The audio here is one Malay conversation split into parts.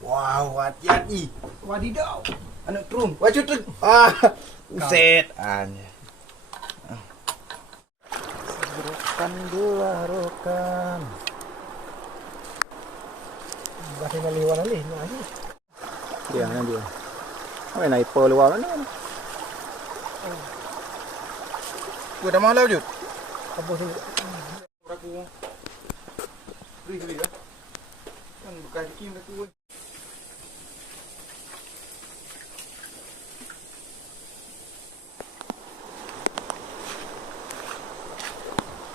Wow, hati-hati. Wadidaw. Anak turun. Wajib tu. Uset. Rokan dua rokan. Bahasa naliwan alih ni aja. Dia mana dia? Apa naik po luar mana? Gua dah malam jut. Apa tu? Aku. Beri dah. Kan bukan dikim aku.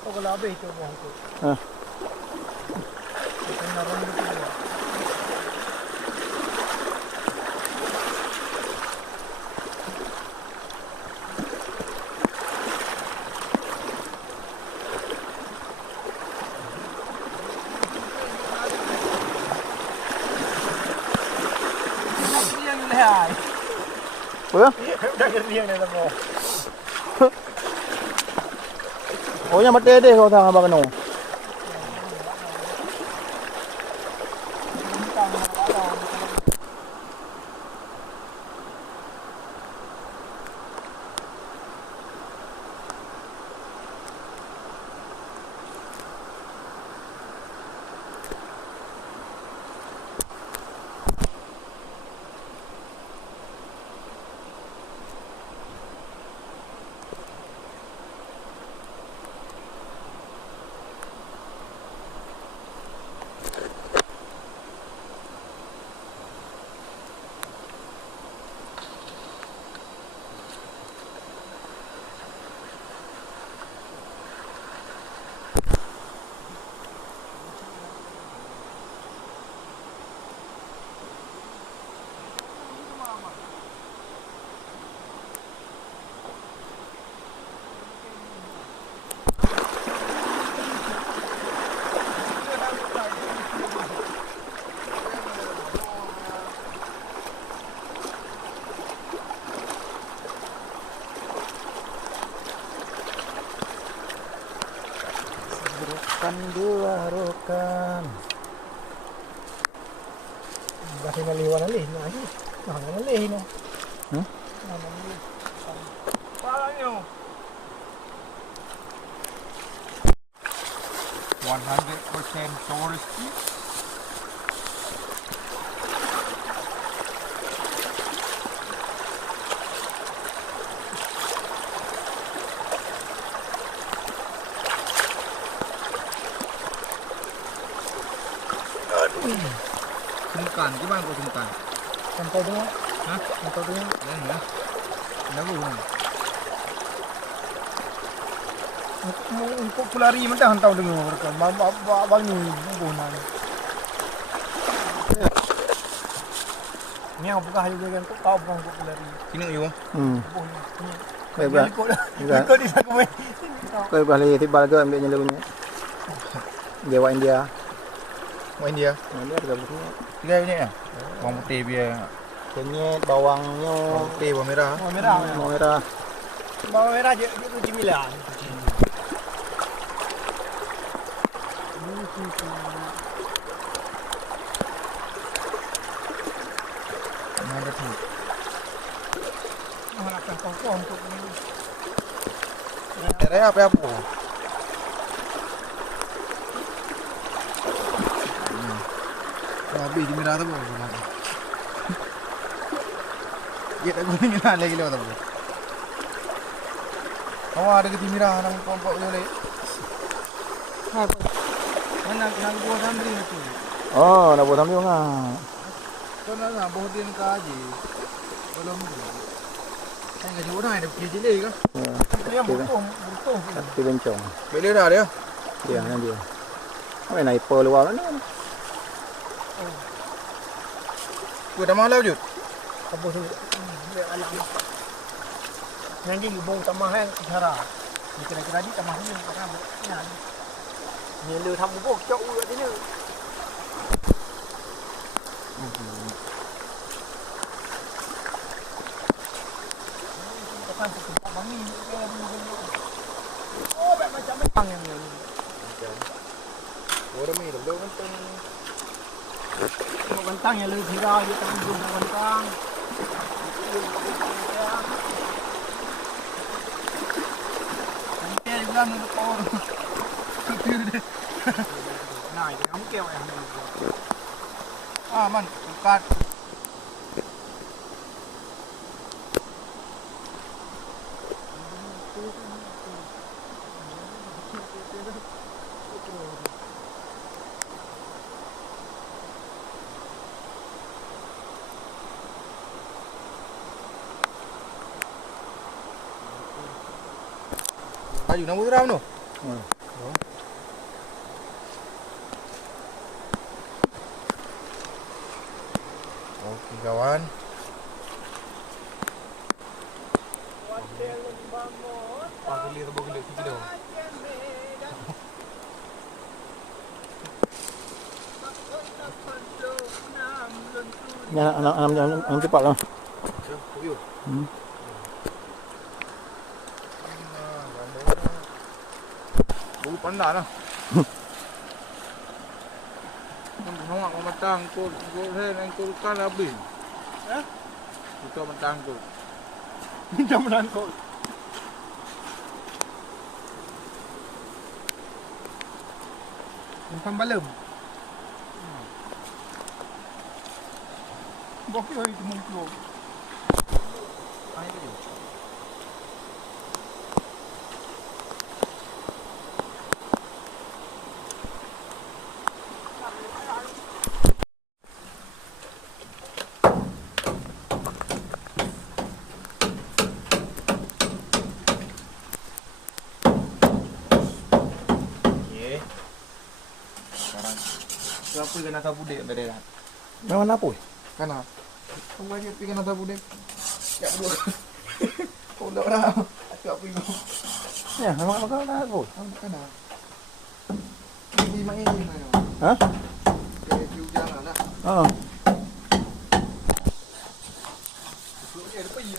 Oh kalau habis tu buang tu. Kena rambut tu. Apa? Dah kering dah lama. Oh yang mati deh kau tang abang keno. Rokan dua rokan. Bahasa naliwan alih ni aja. Nah, alih ni. Palangnya. 100% touristy. Sungkan, gimana kau sungkan? Sampai tengah. Hah? Sampai tengah. Ya. Kenapa bang? Untuk pelari mentah tahu dengar mereka. Abang ni bubunan. Ni aku buka juga kan kau tahu bang untuk pelari. Sini juga. Baik Baik. Ikut di sana kau. Kau boleh tibal ke ambil nyelunya. Jawa India. Mau India. India 30 ni. 3 minit ah. Bawang putih biar. Kunyit, bawangnya, Bawang putih, bawang merah. Bawang merah. Bawang merah. Bawang merah je tu cemilan. Mana tu? Orang akan kau untuk ni. Ada apa? Habis di merah tu apa? Ya tak guna ni lah lagi lewat apa? Oh ada ke merah nang kelompok boleh. Mana nang buah sandri tu? Oh, nak buat sambil ngah. Kau nak buah dia nak aje. Belum tu. Saya ngaji orang ada pergi jelek ke? Dia butuh. Tapi bencong. Boleh dah dia. Dia mana dia? Apa naik po luar mana? Gua dah malam jut. Apa tu? Dia alam. Nanti bong tamah hang cara. Kira-kira di tamah ni orang ni. Ni lu tham bốc chậu ở thế nữa. Kan tempat bangi oh baik macam yang ni. Orang ni dah kan. Tengok bentang yang lebih viral dia tak hujung dengan bentang. Dia bilang untuk power. Nah, itu kamu kewek yang man, bukan. Ayo, nak buat ram tu. Okey kawan. Geli tu geli kilo. Ya, anak cepat lah. Bulu pandai lah. Nongak kau matang kau yang kau kan habis. Kita matang kau. Kita matang kau. Umpan balam. Bokeh hari tu mungkin. Air dia. Siapa kena tahu budek dari dah? Memang apa? Kana. Kamu aja pergi kena tahu budek. Tak perlu. Kau dah orang. Tak perlu. Ya, memang kau dah apa? Kana. Ini main ini mana? Hah? Kayak hujan lah. Ah. Dia ada pergi.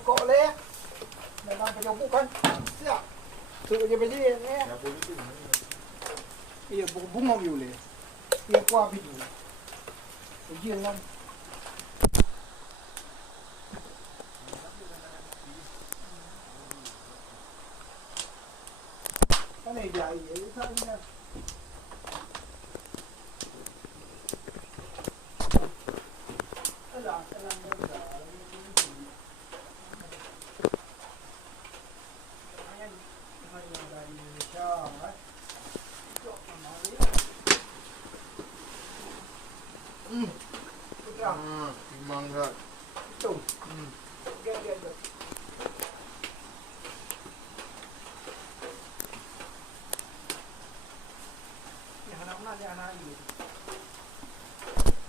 Kok leh. Memang penyambung kan. Siap. Suruh dia beli ni. Iya, bunga boleh. Iya, kuah bidu. Ujian kan. Kan ni dia iya, tak ni. Alah, Memang tak. Betul. Get. Ni anak-anak ni anak ini.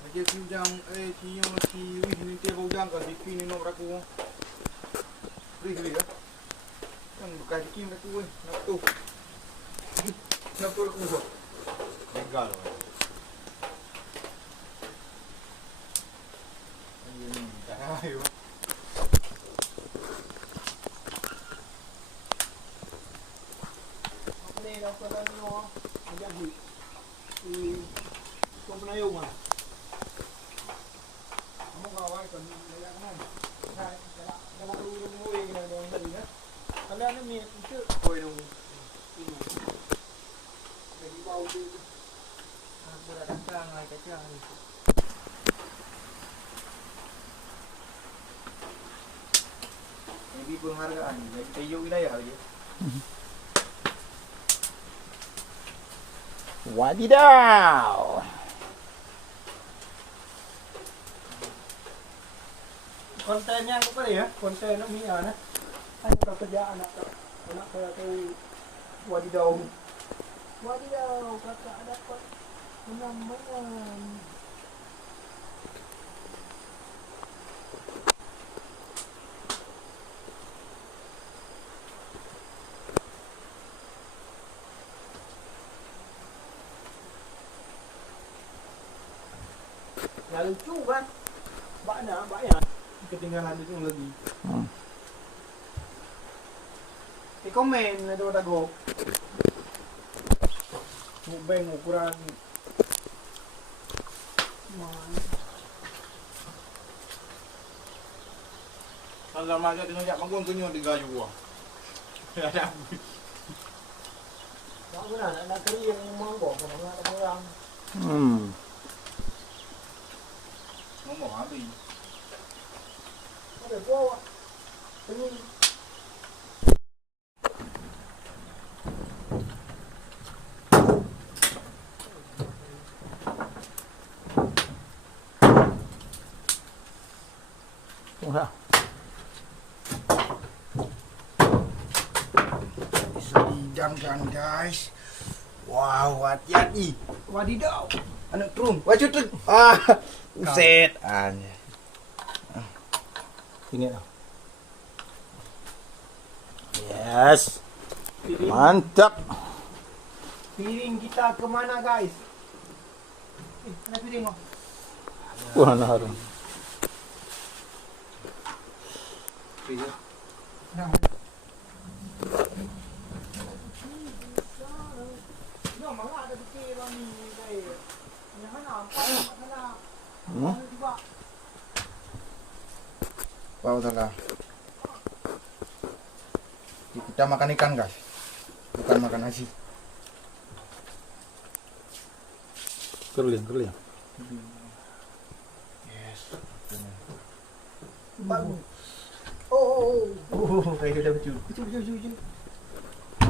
Aja kijang kiyo ki wih ni dia bujang kan diki ni nok aku. Beri ya. Kan bukan diki aku nak tu. Nak tu aku. Legal. Ayo. Ni dah pernah no. Jadi kau pernah yung ah. Kamu kawai kan leyak kan. Hai, dah mau lu kena dong tadi ya. Kalau ni mi itu koi dong. Lagi bau tu. Aku dah datang ai kacang ni. Ini penghargaan ni, kayu wilayah dia. Wadidaw. Kontennya apa ya? Konten ni ya, nah. Kan kerja anak tu Wadidaw. Wadidaw, kakak dapat menang-menang. Yang lucu kan? Banyak. Ketinggalan itu lagi. Komen na doon ako. Mubeng ukuran. Kalau macam dia nak bangun kunyo di gayu ah. Ada. Bago na, nagkari yung manggo. Kung mga orang. Ngomong habis. Ada bawa. Tingin. Wah. Sedang kan guys. Wow, hati-hati. Wadidaw. Anak turun. Wajud tu. Ah, uset. Ini lah. Yes. Mantap. Piring kita kemana guys? Mana piring mo? Wah, harum. Nah. No, mga ada pikiran ni guys. Yang mana? Mana? Tiba. Wow, salah. Kita makan ikan guys. Bukan makan nasi. Kerling. Yes. Bagus. Oh, Kayak sudah lucu. Cucu.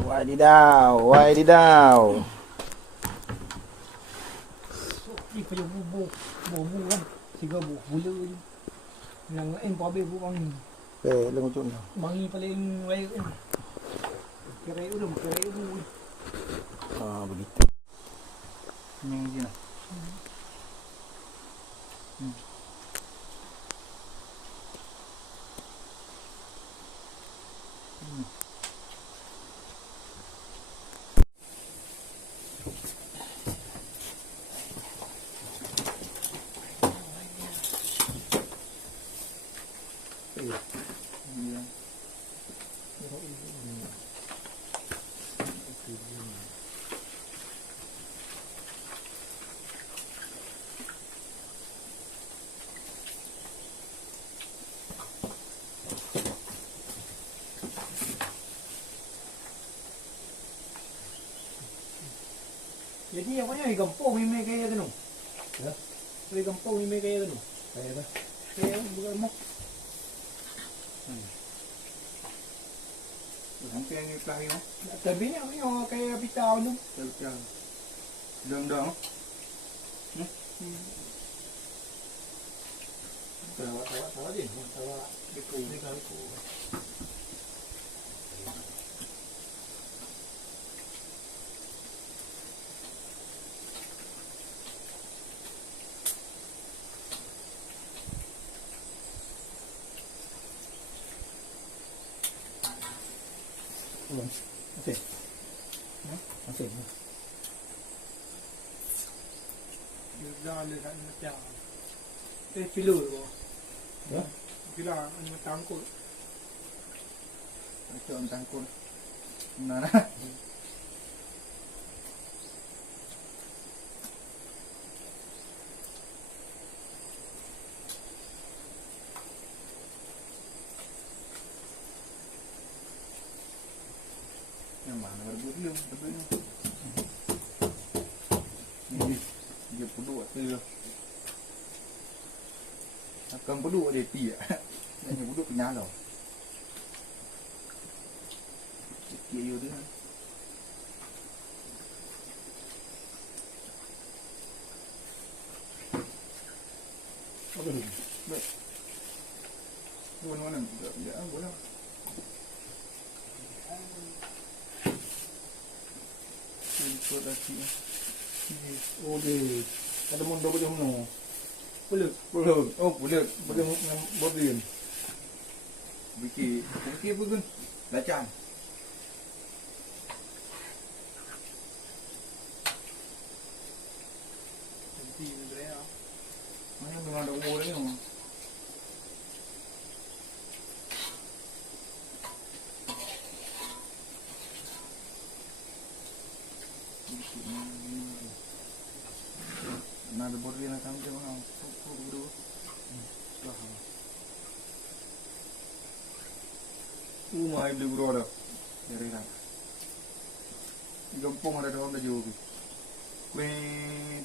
Wadidaw. Ni punya bubuk kan. Tiga bubuk bula je. Yang lain pun habis bubuk wangi. Lengucuk ni. Wangi paling raya kan. Kira udang. Ah, begitu. Yang ni lah. Jadi yang mana gampang ni mai kaya tu. Ya. Ni gampang ni mai kaya tu. Kaya apa? Kaya bukan mak. Hampir yang ni pelari mah. Tapi ni orang kaya pitau tu. Betul. Dong. Tawa dia. Tawa deku. Okey. Okey. Dah ada kat macam. Kilo tu. Ya. Kilo macam angkut. Macam tangkul. Mana? Yang mana berbulu? Ini dia peduk tu. Akan peduk dia pi. Dan dia peduk penyalau. Sikit you tu. Okey. Baik. Mana? Ya, boleh. Ikut lagi. Oh deh. Ada mun double jam no. Peluk. Belum. Oh, boleh. Boleh bodin. Biki apa kan? Lacan. Nanti sebenarnya. Mana memang ada umur ni. Nada bodin nak kami jangan. Buru. Mai beli buru ada. Dari nak. Di kampung ada orang dah jauh. Weh,